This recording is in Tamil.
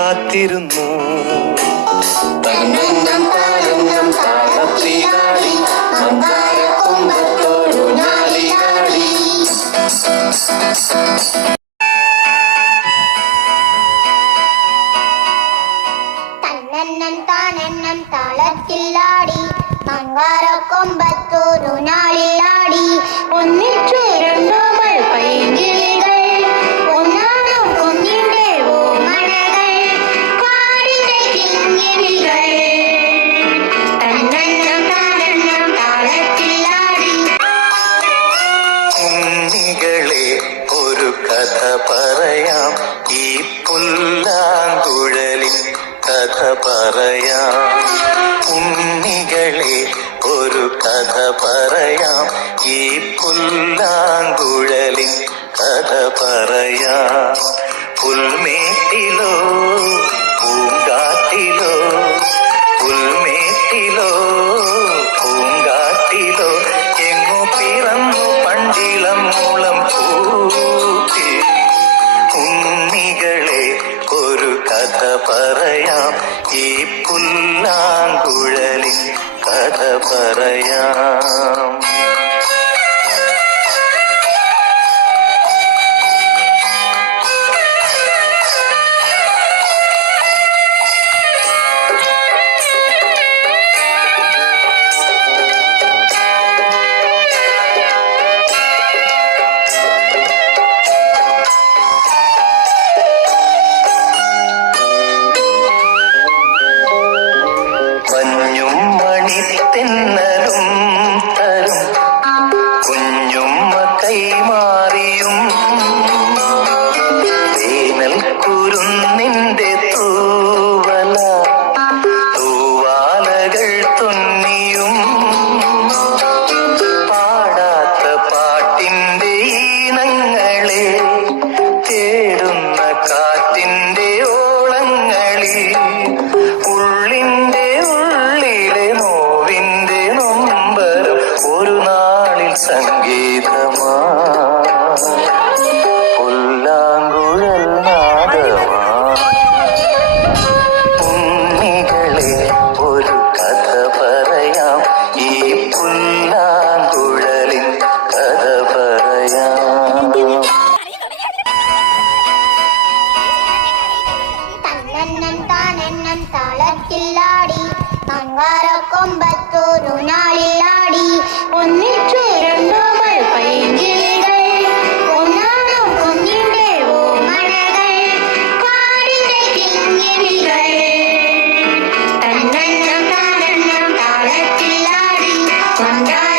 കാത്തിരുന്നു ും താളത്തില്ലാടി മങ്കാര കൊമ്പത്തോരു നാ பறையாம் ஒரு கத பறையாம் ஈ புல்லாங்க ഈ പുല്ലാങ്കുഴലിൽ കഥ പറയാം nothing. Mm -hmm. சங்கீதமா புல்லாங்குழல் நாதமா நீங்களே ஒரு கதை பறையாம் ஈ புல்லாங்குழலின் கதை பறையாம் தளத்தில்லாடி தங்கார கொம்பத்தோரு நாளில் ஆடி ஒன்றிற்று Frankai.